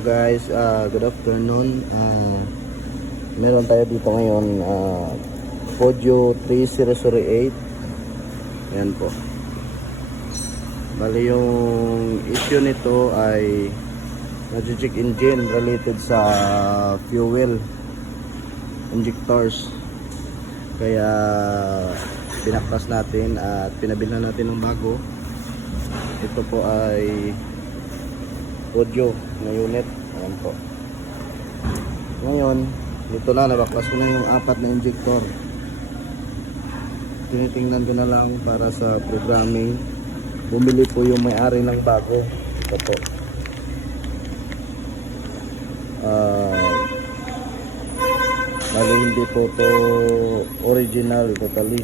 Guys, good afternoon. Meron tayo dito ngayon, Podio 3008. Ayan po. Bali yung issue nito ay magic engine related sa fuel injectors. Kaya binaklas natin at pinabilhan natin ng bago. Ito po ay Podio na unit. Ayan po. Ngayon, dito na, nabaklas ko na yung 4 na injector. Tinitingnan ko na lang para sa programming. Bumili po yung may-ari ng bago. Ito po. Bali hindi po to original totally.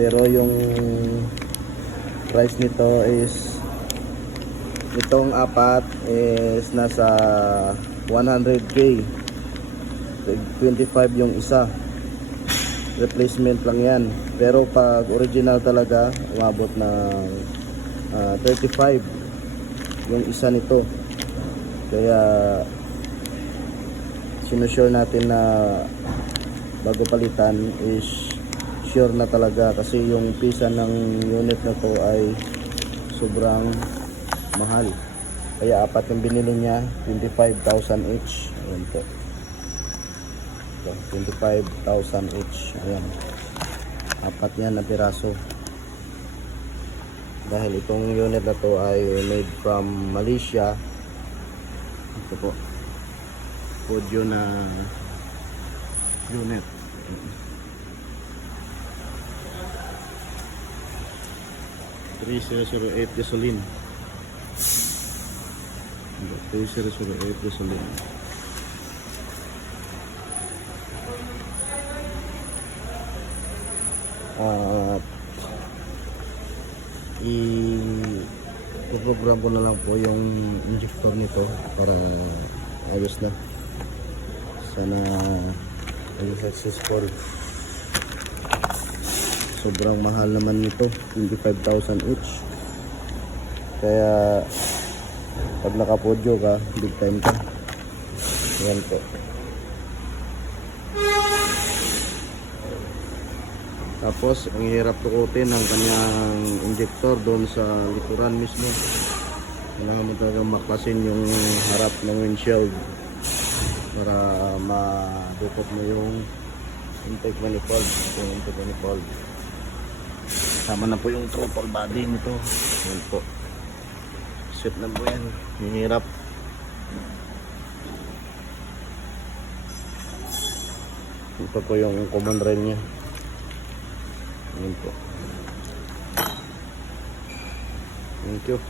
Pero yung price nito is itong 4 is nasa 100k, 25 yung isa, replacement lang yan. Pero pag original talaga umabot ng 35 yung isa nito. Kaya sinusure natin na bago palitan is sure na talaga, kasi yung pisa ng unit na to ay sobrang mahal. Kaya 4 yung binili niya, 25,000 each. Ayan po. So, 25,000 each. Ayan. 4 yan na piraso. Dahil itong unit na to ay made from Malaysia. Ito po. Podio na unit. 3008 gasoline. 3008 gasoline. I-program ko na lang po yung injector nito para ayos na. Sana ay successful. Sobrang mahal naman nito, 25,000 each. Kaya pag naka-Podio ka, big time ka. Ayan po. Tapos ang hirap tukutin ng kanyang injector doon sa likuran mismo. Kailangan mo talagang maklasin yung harap ng windshield para madukot mo yung intake manifold. Yung intake manifold. Sama na po yung throttle body nito. Ayan po. Set na po yan. Mahirap. Ito po yung common rail nya. Ayan po. Thank you.